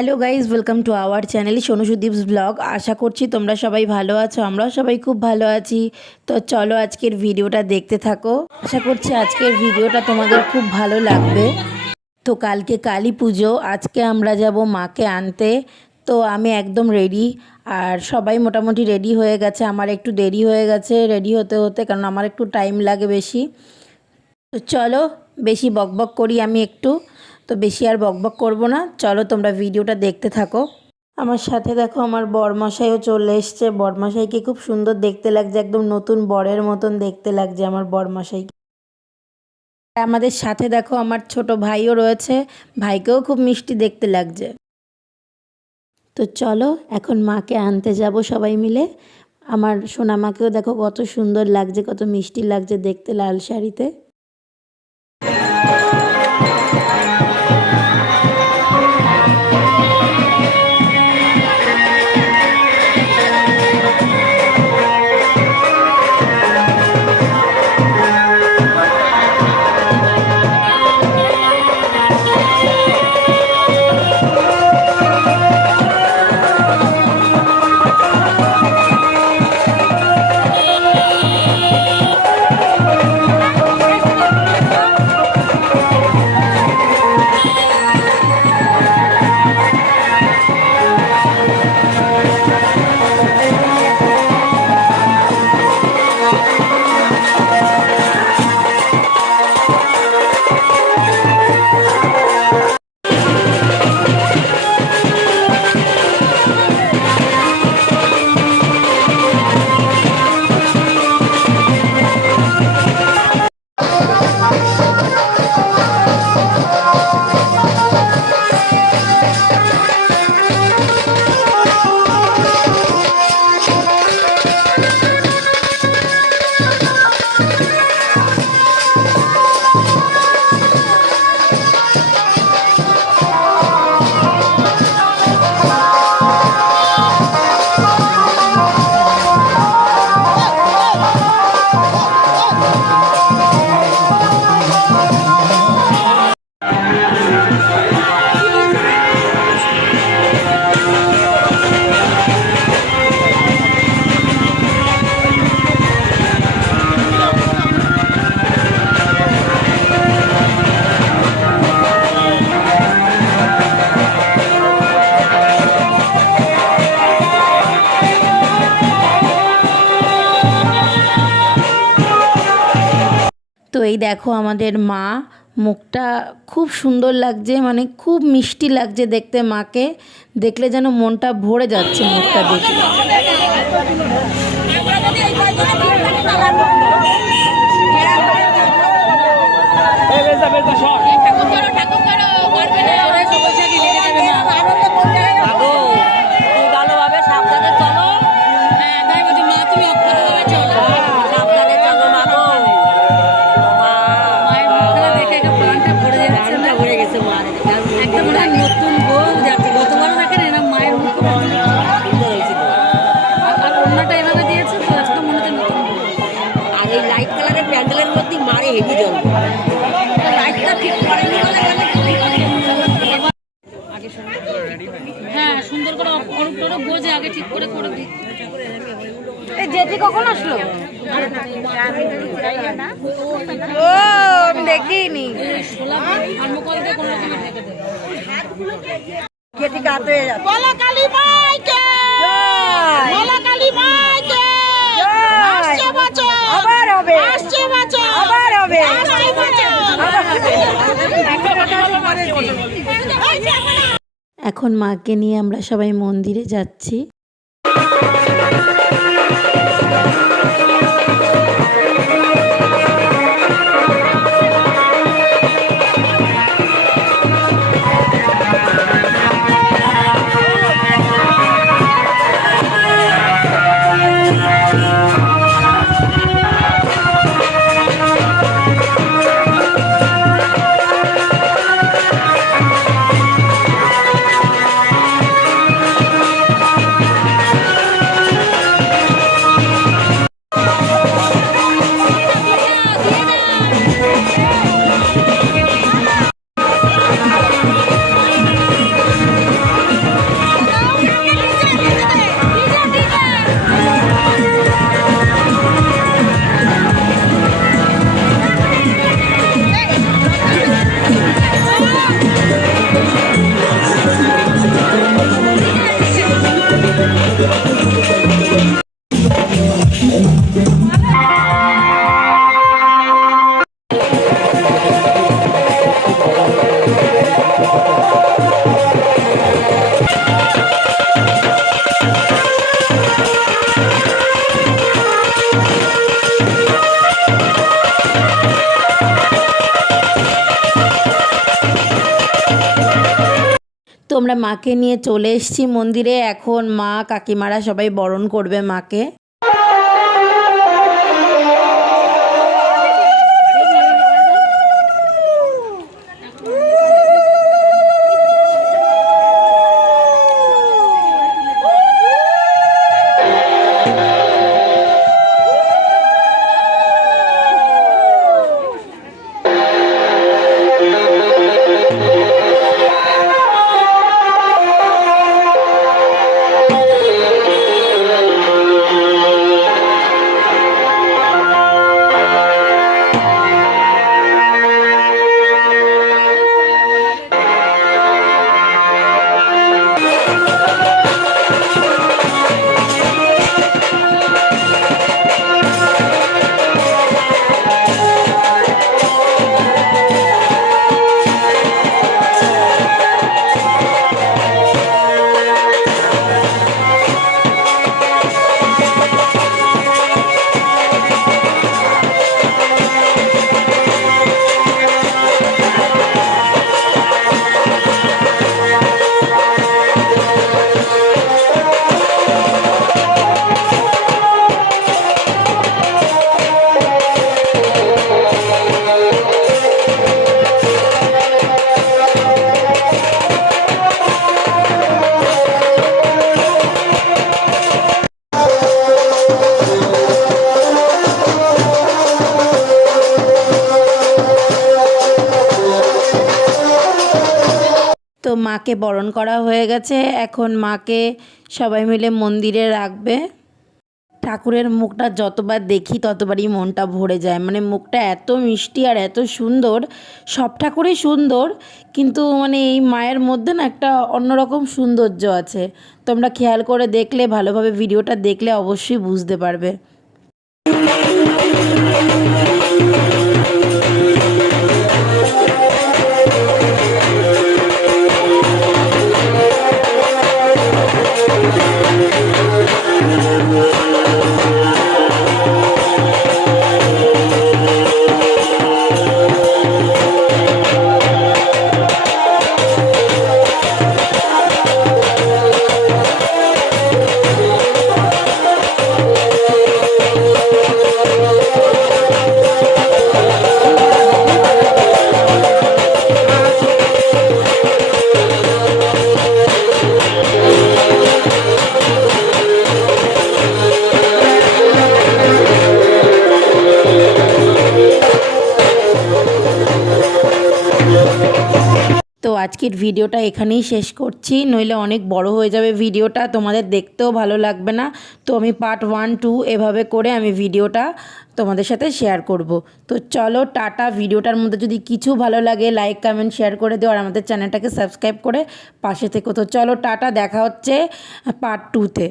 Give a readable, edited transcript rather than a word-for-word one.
Hello guys, welcome to our channel Sonu Sudip's blog. আশা করছি তোমরা সবাই ভালো আছো, আমরাও সবাই খুব ভালো আছি। তো চলো আজকের ভিডিওটা দেখতে থাকো। আশা করছি আজকের ভিডিওটা তোমাদের খুব ভালো লাগবে। তো কালকে কালী পুজো, আজকে আমরা যাব মাকে আনতে। তো আমি একদম রেডি, আর সবাই মোটামুটি রেডি হয়ে গেছে। আমার একটু দেরি হয়ে গেছে রেডি হতে হতে, কারণ আমার একটু টাইম লাগে বেশি। তো চলো বেশি বকবক করি আমি একটু, তো বেশি আর বকবক করব না। চলো তোমরা ভিডিওটা দেখতে থাকো। আমার সাথে দেখো আমার বরমশাইও চলে এসছে। বরমশাইকে খুব সুন্দর দেখতে লাগছে, একদম নতুন বরের মতন দেখতে লাগছে আমার বরমশাইকে। আমাদের সাথে দেখো আমার ছোট ভাইও রয়েছে, ভাইকেও খুব মিষ্টি দেখতে লাগছে। তো চলো এখন মাকে আনতে যাব সবাই মিলে। আমার সোনামাকেও দেখো কত সুন্দর লাগছে, কত মিষ্টি লাগছে দেখতে লাল শাড়িতে। তো এই দেখো আমাদের মা, মুখটা খুব সুন্দর লাগছে, মানে খুব মিষ্টি লাগছে দেখতে। মাকে দেখলে যেন মনটা ভরে যাচ্ছে মুখটা দেখে। হ্যাঁ, সুন্দর করে অরূপ বোঝে আগে ঠিক করে করে দিই। এই জেঠি কখন আসলো? ও আমি দেখিনি। বলো কালী মাইকে, বলো কালী মাইকে। আসছে বছর আবার হবে, আসছে বছর আবার হবে, আসছে বছর। এখন মাকে নিয়ে আমরা সবাই মন্দিরে যাচ্ছি। আমরা মাকে নিয়ে চলে এসেছি মন্দিরে। এখন মা কাকিমারা সবাই বরণ করবে মাকে। তো মাকে বরণ করা হয়ে গেছে। এখন মাকে সবাই মিলে মন্দিরে রাখবে। ঠাকুরের মুখটা যতবার দেখি ততবারই মনটা ভরে যায়। মানে মুখটা এত মিষ্টি আর এত সুন্দর। সব ঠাকুরই সুন্দর, কিন্তু মানে এই মায়ের মধ্যে না একটা অন্যরকম সৌন্দর্য আছে। তোমরা খেয়াল করে দেখলে, ভালোভাবে ভিডিওটা দেখলে অবশ্যই বুঝতে পারবে। তো আজকের ভিডিওটা এখানেই শেষ করছি, নইলে অনেক বড় হয়ে যাবে ভিডিওটা, তোমাদের দেখতেও ভালো লাগবে না। তো আমি পার্ট 1, 2 এভাবে করে আমি ভিডিওটা তোমাদের সাথে শেয়ার করব। তো চলো টাটা। ভিডিওটার মধ্যে যদি কিছু ভালো লাগে লাইক কমেন্ট শেয়ার করে দিও, আর আমাদের চ্যানেলটাকে সাবস্ক্রাইব করে পাশে থেকো। তো চলো টাটা, দেখা হচ্ছে পার্ট 2-তে।